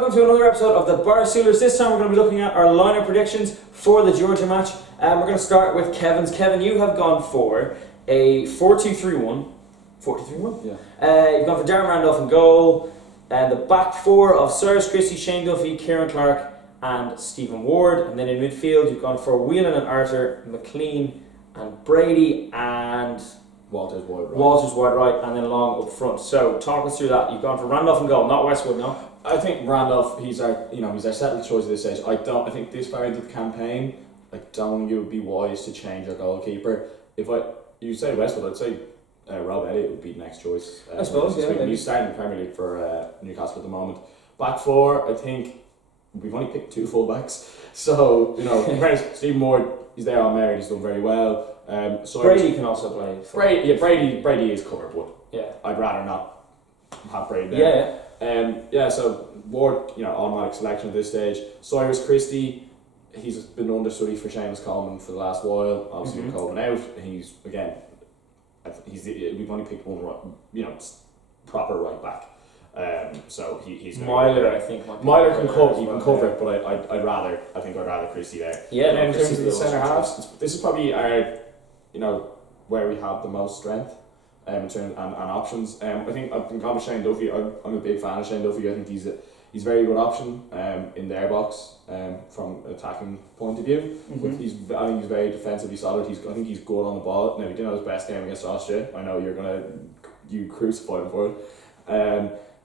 welcome to another episode of the Bar Sealers. This time we're going to be looking at our lineup predictions for the Georgia match. We're going to start with Kevin's. Kevin, you have gone for a 4-2-3-1. 4-2-3-1? Yeah. You've gone for Darren Randolph in goal. The back four of Cyrus Christie, Shane Duffy, Kieran Clark and Stephen Ward. And then in midfield you've gone for Whelan and Arthur, McLean and Brady and... Walters wide right, and then Long up front. So talk us through that. You've gone for Randolph in goal, not Westwood, no? I think Randolph, he's our settled choice at this stage. I think this far into the campaign, I don't think it would be wise to change our goalkeeper. If you say Westwood, I'd say Rob Elliott would be the next choice. I suppose, yeah. He's starting the Premier League for Newcastle at the moment. Back four, I think we've only picked two fullbacks. So, Stephen Ward, he's there on merit, he's done very well. So Brady can also play. Brady is covered, but yeah, I'd rather not have Brady there. So Ward, automatic selection at this stage. Cyrus Christie, he's been understudy for Seamus Coleman for the last while. Obviously, with Coleman out, we've only picked one, proper right back. So he's Myler, I think. Myler can cover it, but I'd rather Christie there. Yeah, in terms of the centre halves, this is probably our, where we have the most strength. In terms and options. I think I've been with Shane Duffy. I'm a big fan of Shane Duffy. I think he's a very good option in their box from an attacking point of view. But I think he's very defensively solid. I think he's good on the ball. Now he didn't have his best game against Austria. I know you crucify him for it.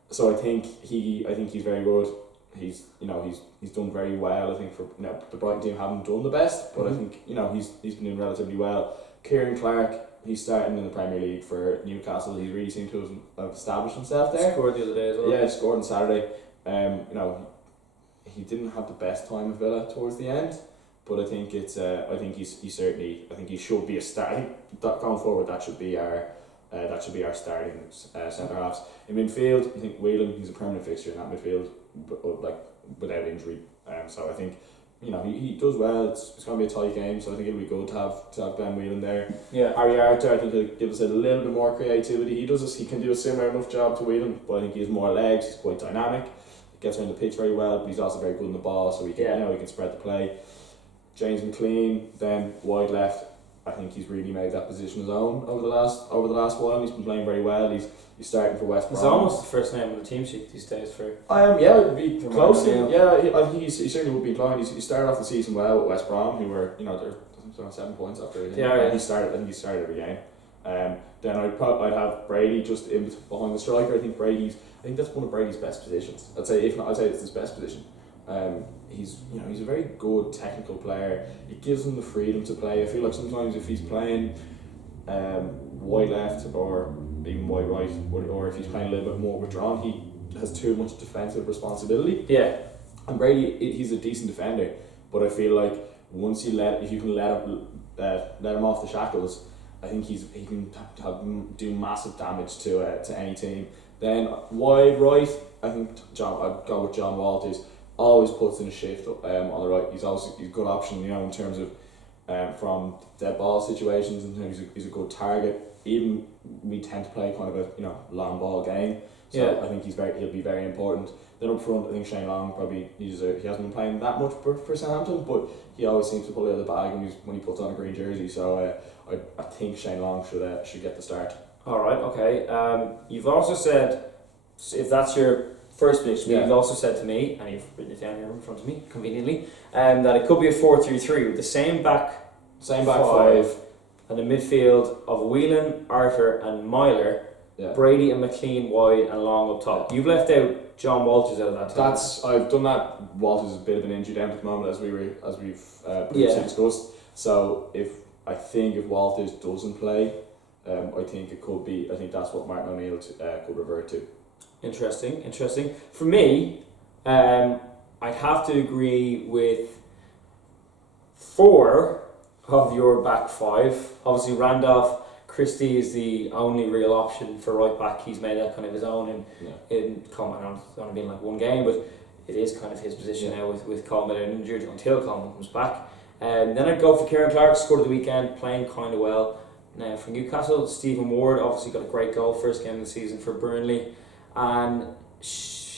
So I think he's very good. He's done very well. I think for the Brighton team haven't done the best, but I think he's been doing relatively well. Kieran Clark, he's starting in the Premier League for Newcastle. He really seemed to have established himself there. Scored the other day as well. Yeah, scored on Saturday. He didn't have the best time with Villa towards the end, but I think he should be a start. I think going forward that should be our starting centre halves. In midfield, I think Whelan, he's a permanent fixture in that midfield, without injury. So I think he does well. It's going to be a tight game, so I think it'll be good to have Ben Whelan there. Yeah. Harry Arthur, I think he'll give us a little bit more creativity. He can do a similar enough job to Whelan, but I think he has more legs. He's quite dynamic. He gets around the pitch very well, but he's also very good in the ball, so he can spread the play. James McLean, then wide left. I think he's really made that position his own over the last while. He's been playing very well. He's starting for West Brom. He's almost the first name on the team sheet these days for. Yeah, it would be close. I think he certainly would be inclined. He started off the season well at West Brom, who were they're on 7 points after. He started every game. Then I'd have Brady just in behind the striker. I think that's one of Brady's best positions. I'd say it's his best position. He's a very good technical player. It gives him the freedom to play. I feel like sometimes if he's playing wide left or even wide right, or if he's playing a little bit more withdrawn, he has too much defensive responsibility. Yeah. And Brady, he's a decent defender, but I feel like if you can let him off the shackles, I think he can do massive damage to any team. Then wide right, I think I'd go with John Walters. Always puts in a shift on the right. He's a good option, in terms of from dead ball situations, and he's a good target. Even we tend to play kind of a long ball game, so I think he'll be very important. Then up front, I think Shane Long probably he hasn't been playing that much for Southampton, but he always seems to pull it out of the bag when he puts on a green jersey. So I think Shane Long should get the start. All right, okay. You've also said, if that's your first prediction, you've also said to me, and you've written it down here in front of me conveniently, that it could be a 4-3-3 with the same back five and a midfield of Whelan, Arthur and Myler, Brady and McLean wide and Long up top. You've left out John Walters out of that team. I've done that. Walters is a bit of an injury down at the moment, as we've previously discussed. So if Walters doesn't play, I think that's what Martin O'Neill could revert to. Interesting. For me, I'd have to agree with 4 of your back 5. Obviously, Randolph, Christie is the only real option for right back. He's made that kind of his own in Coleman. It's only been like one game, but it is kind of his position now with Coleman injured until Coleman comes back. Then I'd go for Kieran Clark, scored at the weekend, playing kind of well. Now for Newcastle, Stephen Ward obviously got a great goal, first game of the season for Burnley, and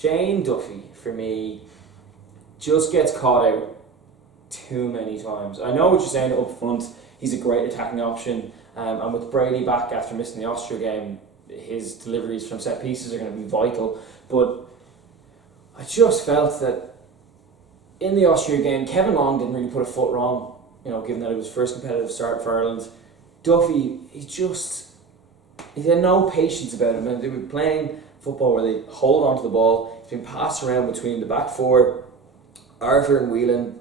Shane Duffy, for me, just gets caught out too many times. I know what you're saying up front, he's a great attacking option, and with Brady back after missing the Austria game, his deliveries from set pieces are going to be vital. But I just felt that in the Austria game, Kevin Long didn't really put a foot wrong, given that it was first competitive start for Ireland. Duffy, he had no patience about him, and they were playing football where they hold on to the ball. It's been passed around between the back four. Arthur and Whelan,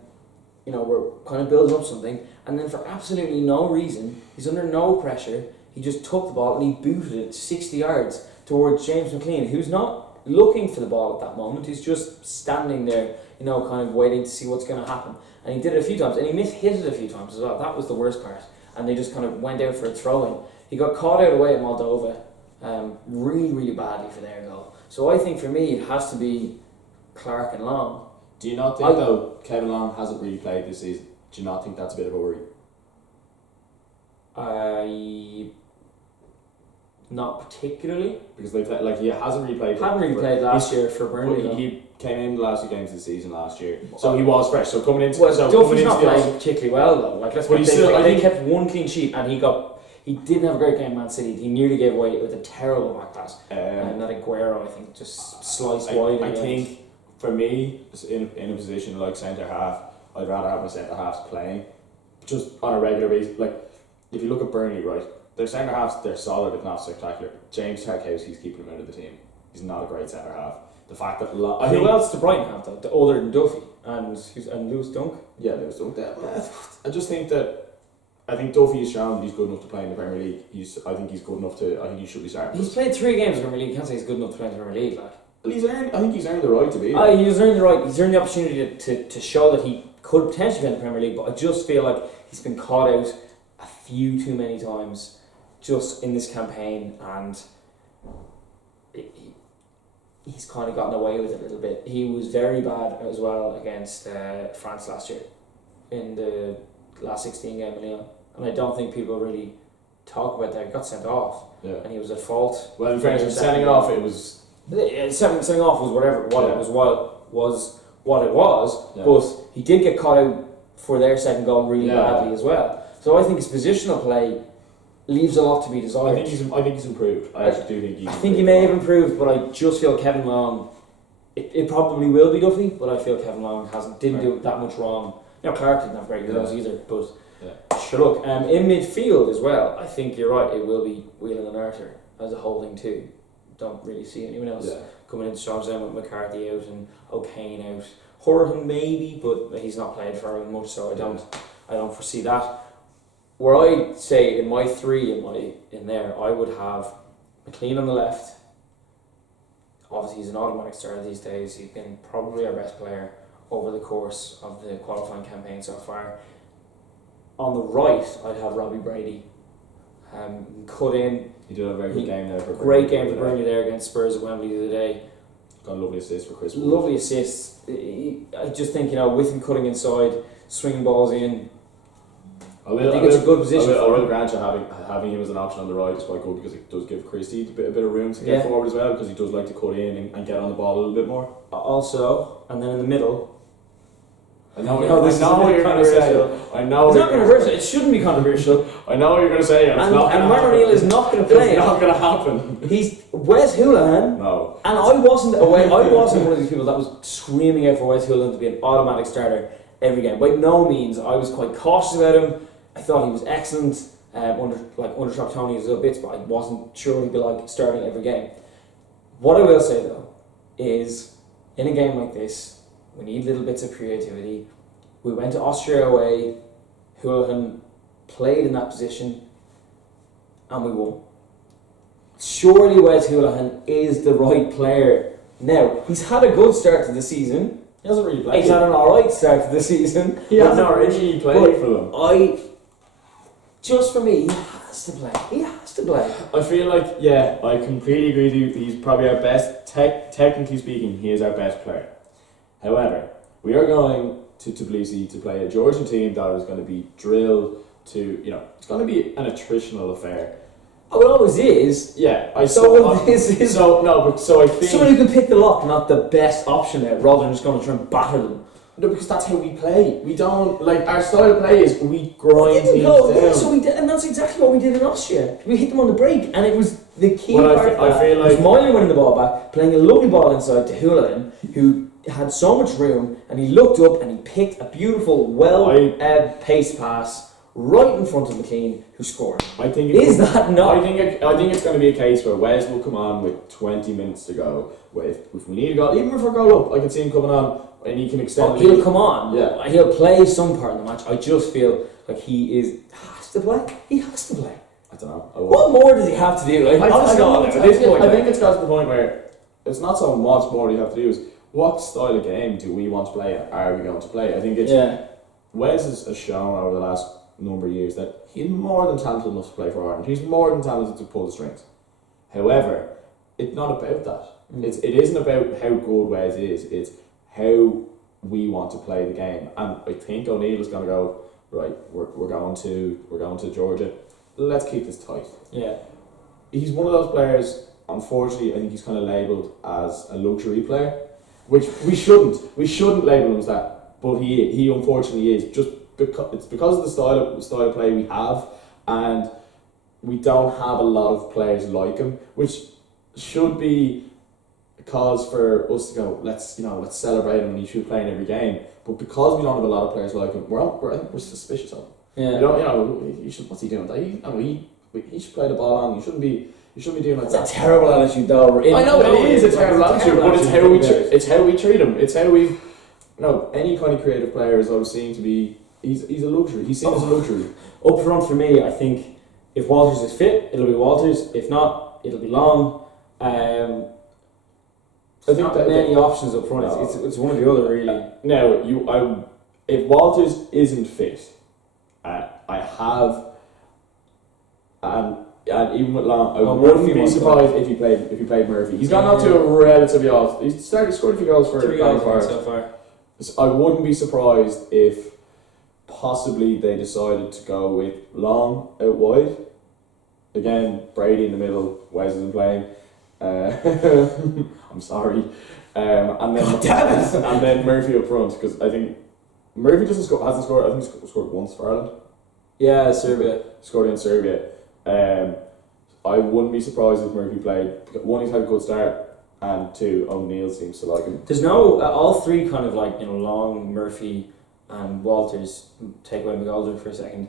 were kind of building up something, and then for absolutely no reason, he's under no pressure, he just took the ball and he booted it 60 yards towards James McLean, who's not looking for the ball at that moment, he's just standing there, kind of waiting to see what's going to happen. And he did it a few times, and he hit it a few times as well. That was the worst part. And they just kind of went out for a throw-in. He got caught out away at Moldova, really, really badly for their goal. So I think for me, it has to be Clark and Long. Do you not think, though, Kevin Long hasn't really played this season? Do you not think that's a bit of a worry? Not particularly. Because he hasn't really played. Hadn't really played last year for Burnley. He came in the last 2 games of the season last year, so he was fresh. So coming into Duffy's not playing particularly well though. They kept one clean sheet, and he didn't have a great game at Man City. He nearly gave away with a terrible back pass, and that Aguero, I think, just sliced wide. I think for me, in a position like centre half, I'd rather have my centre halves playing just on a regular basis. Like if you look at Burnley, right, their centre halves, they're solid if not spectacular. James Tarkowski's keeping him out of the team. He's not a great centre half. The fact that who else did Brighton have though? Other than Duffy and Lewis Dunk? Yeah, Lewis Dunk. I just think that Duffy is shown that he's good enough to play in the Premier League. I think he's good enough to. I think he should be starting. He's played 3 games in the Premier League. You can't say he's good enough to play in the Premier League, like. Well, I think he's earned the right to be. He's earned the right. He's earned the opportunity to show that he could potentially be in the Premier League. But I just feel like he's been caught out a few too many times, just in this campaign, and he's kind of gotten away with it a little bit. He was very bad as well against France last year in the last 16 game in Lyon, and I don't think people really talk about that. He got sent off, and he was at fault. Well, in fairness, sending off, it was. Sending off was what it was, but he did get caught out for their second goal really badly as well. So I think his positional play leaves a lot to be desired. I think he's improved. I actually do think he's. I think he may have improved, but I just feel Kevin Long. It probably will be Duffy, but I feel Kevin Long didn't do that much wrong. Clark didn't have great goals either, but sure. Look, in midfield as well, I think you're right. It will be Whelan and Arthur as a holding too. Don't really see anyone else coming into jobs then with McCarthy out and O'Kane out. Hoolahan maybe, but he's not played for Ireland much, so I don't foresee that. Where I'd say in my 3 in there, I would have McLean on the left. Obviously he's an automatic starter these days. He's been probably our best player over the course of the qualifying campaign so far. On the right, I'd have Robbie Brady. Cut in. He did a very good game there. Great game for Burnley there against Spurs at Wembley the other day. Got a lovely assist for Chris Wood. Lovely assist. I just think, with him cutting inside, swinging balls in, I think it's a good position. I will grant you having him as an option on the right is quite good, because it does give Christie a bit of room to get forward as well, because he does like to cut in and get on the ball a little bit more. Also, and then in the middle, I know what you're going to say. It's not controversial. It shouldn't be controversial. I know what you're going to say, and Martin O'Neill is not going to play. It's not going to happen. He's Wes Hoolahan. No. And I wasn't one of these people that was screaming out for Wes Hoolahan to be an automatic starter every game. By no means. I was quite cautious about him. I thought he was excellent under Trapattoni's little bits, but I wasn't sure he'd be starting every game. What I will say though is, in a game like this, we need little bits of creativity. We went to Austria away. Hoolahan played in that position, and we won. Surely Wes Hoolahan is the right player. Now, he's had a good start to the season. He hasn't really played. He's had an alright start to the season. He hasn't really played for them. Just for me, he has to play. He has to play. I feel like, I completely agree with you. He's probably our best, technically speaking, he is our best player. However, we are going to Tbilisi to play a Georgian team that is going to be drilled to, it's going to be an attritional affair. Oh, it always is. Yeah, I feel someone who can pick the lock, not the best option there, rather than just going to try and batter them. No, because that's how we play. We don't our style of play is we grind teams down. So we did, and that's exactly what we did in Austria. We hit them on the break, and it was the key part. I feel like was Moyer winning the ball back, playing a lovely ball inside to Hoolahan, who had so much room, and he looked up and he picked a beautiful, paced pass right in front of McLean, who scored. I think that not? I think it's going to be a case where Wes will come on with 20 minutes to go. If we need a goal, even if we're goal up, I can see him coming on and he can extend. He'll come on. Yeah, he'll play some part in the match. I just feel like he has to play. He has to play. I don't know. What more does he have to do? I think it's got to the point where it's not so much more you have to do. Is what style of game do we want to play? Are we going to play? I think it's Wes has shown over the last number of years that he's more than talented enough to play for Ireland. He's more than talented to pull the strings. However, it's not about that. It isn't about how good Wes is. It's how we want to play the game. And I think O'Neill is going to go right. We're going to Georgia. Let's keep this tight. Yeah, he's one of those players. Unfortunately, I think he's kind of labelled as a luxury player, which we shouldn't. We shouldn't label him as that. But he unfortunately is just. It's because of the style of play we have, and we don't have a lot of players like him, which should be a cause for us to go. Let's celebrate him, and he should play in every game. But because we don't have a lot of players like him, I think we're suspicious of him. Yeah. He should. What's he doing? He should play the ball on. He shouldn't be doing like that. It's a terrible attitude, though. I know it is a terrible attitude, but it's how we treat him. It's how we. Any kind of creative player is always seen to be. He's a luxury. He's seen as a luxury. Up front for me, I think if Walters is fit, it'll be Walters. If not, it'll be Long. I think not many options up front. No. It's one or the other, really. If Walters isn't fit, I have, and even with Long, I wouldn't be surprised if he played Murphy. He's gotten off to a relatively off. He's scored a few goals for 3 goals so far. So I wouldn't be surprised if possibly they decided to go with Long out wide. Again, Brady in the middle, Wes isn't playing. I'm sorry. And then Murphy up front, because I think Murphy hasn't scored. I think he's scored once for Ireland. Yeah, Serbia. Scored in Serbia. I wouldn't be surprised if Murphy played. One, he's had a good start, and two, O'Neill seems to like him. There's no all three kind of like Long, Murphy, and Walters. Take away McGoldrick for a second.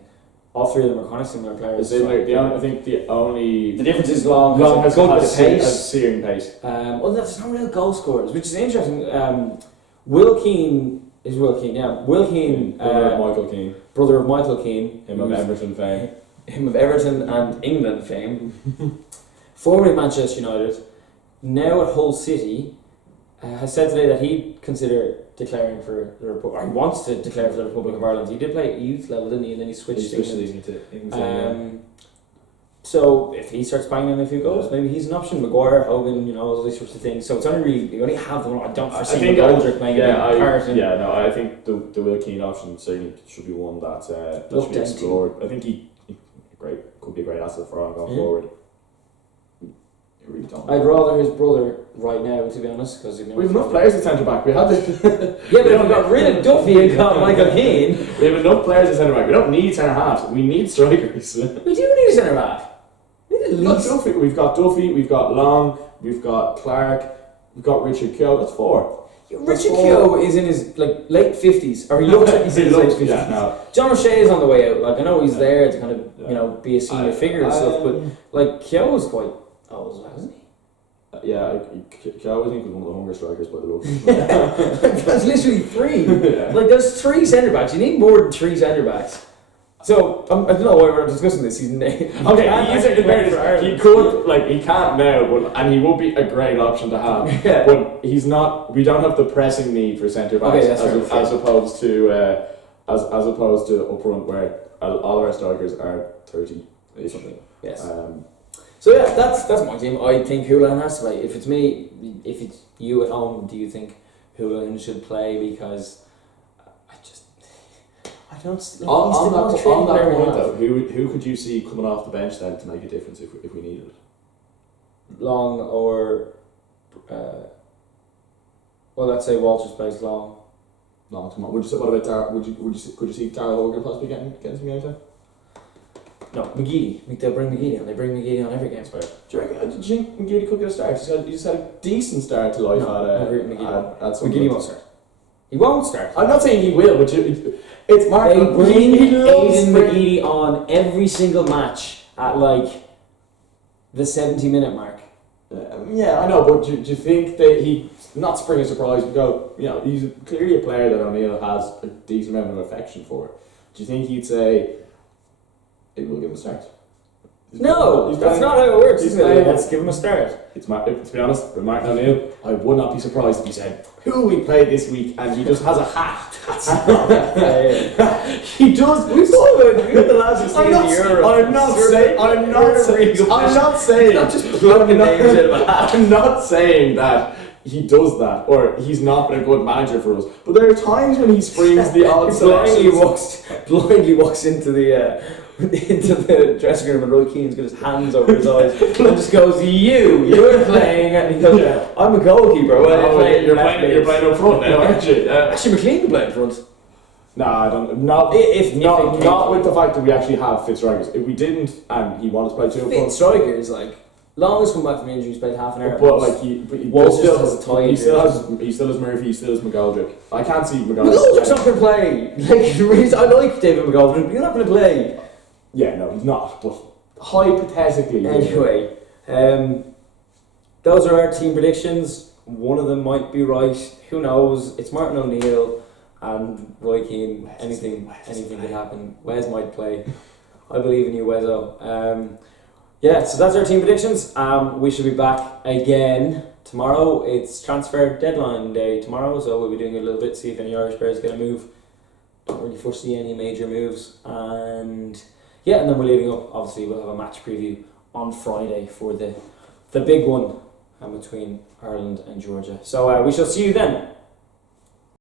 All three of them are kind of similar players. I think the difference is Long has pace. searing pace. There's no real goal scorers, which is interesting. Will Keane, yeah. Will Keane, brother of Michael Keane, him of Everton fame. Him of Everton and England fame. Formerly Manchester United, now at Hull City, has said today that he'd consider declaring for the Republic. Or he wants to declare for the Republic of Ireland. He did play at youth level, didn't he? And then he switched to England. So if he starts banging a few goals, maybe he's an option. Maguire, Hogan, all these sorts of things. So it's only really you only have them. I don't foresee McGoldrick playing a big part. I think the Will Keane option certainly should be one that should be explored. I think he could be a great asset for Ireland going forward. Really I'd rather his brother right now, to be honest, because we have enough players at centre back. We have this. Yeah, but if we got rid of Duffy and got Michael Keane, we have enough players at centre back. We don't need centre halves. We need strikers. We do need a centre back. We've got Duffy. We've got Long. We've got Clark. We've got Richard Keogh. That's 4. Richard Keogh is in his late 50s, or he looks like he's in his late 50s. Yeah, no. John O'Shea is on the way out. I know he's there to kind of be a senior figure and stuff, but Keogh is quite old as well, isn't he? Keogh I think was one of the hunger strikers by the looks. That's literally 3. There's 3 centre backs. You need more than 3 centre backs. So I don't know why we're discussing this. He could he can't now, and he would be a great option to have. But he's not. We don't have the pressing need for centre backs as opposed to up front where all our strikers are 30 something. Yes. So that's my team. I think Hoolahan has to play. If it's me, if it's you at home, do you think Hoolahan should play? Because I don't. On that point though, who could you see coming off the bench then to make a difference if we needed it? Long or, well, let's say Walters plays long. Long, come on. What about could you see Darrell Hogan possibly getting some game time? No, McGeady. They'll bring McGeady on. They bring McGeady on every game. Do you think McGeady could get a start? He's had a decent start to life at some McGeady won't start. He won't start. I'm not saying he will, but it's Mark. They bring Aidan McGeady McGeady on every single match at like the 70-minute mark. Yeah, I know, but do you think that he not spring a surprise? Because he's clearly a player that O'Neill has a decent amount of affection for. Do you think he'd say, "Maybe we'll give him a start"? No, that's not how it works. Let's give him a start. To be honest, with Martin O'Neill, I would not be surprised if he said, "Who we played this week?" and he just has a hat. That's not he does. We saw it. We had the last 16 Euro. I'm not saying that he does that or he's not been a good manager for us. But there are times when he springs the odd blindly walks into the dressing room and Roy Keane's got his hands over his eyes and just goes, you're playing, and he goes, I'm a goalkeeper. You're playing up front now, aren't you? Actually, McLean can play up front. No, I don't. Not with the fact that we actually have fit strikers. If we didn't, and he wanted to play 2 up front. Fit strikers, like Long has come back from injury. He's played half an hour. But like he still has Murphy. He still has McGoldrick. I can't see McGoldrick. McGoldrick's not going to play. Like I like David McGoldrick, but he's not going to play. Yeah, no, he's not. But hypothetically. Anyway, those are our team predictions. One of them might be right. Who knows? It's Martin O'Neill and Roy Keane. Anything could happen. Wes might play. I believe in you, Wezo. So that's our team predictions. We should be back again tomorrow. It's transfer deadline day tomorrow, so we'll be doing a little bit, see if any Irish players get a move. Don't really foresee any major moves. And then we're leading up. Obviously, we'll have a match preview on Friday for the big one between Ireland and Georgia. So we shall see you then.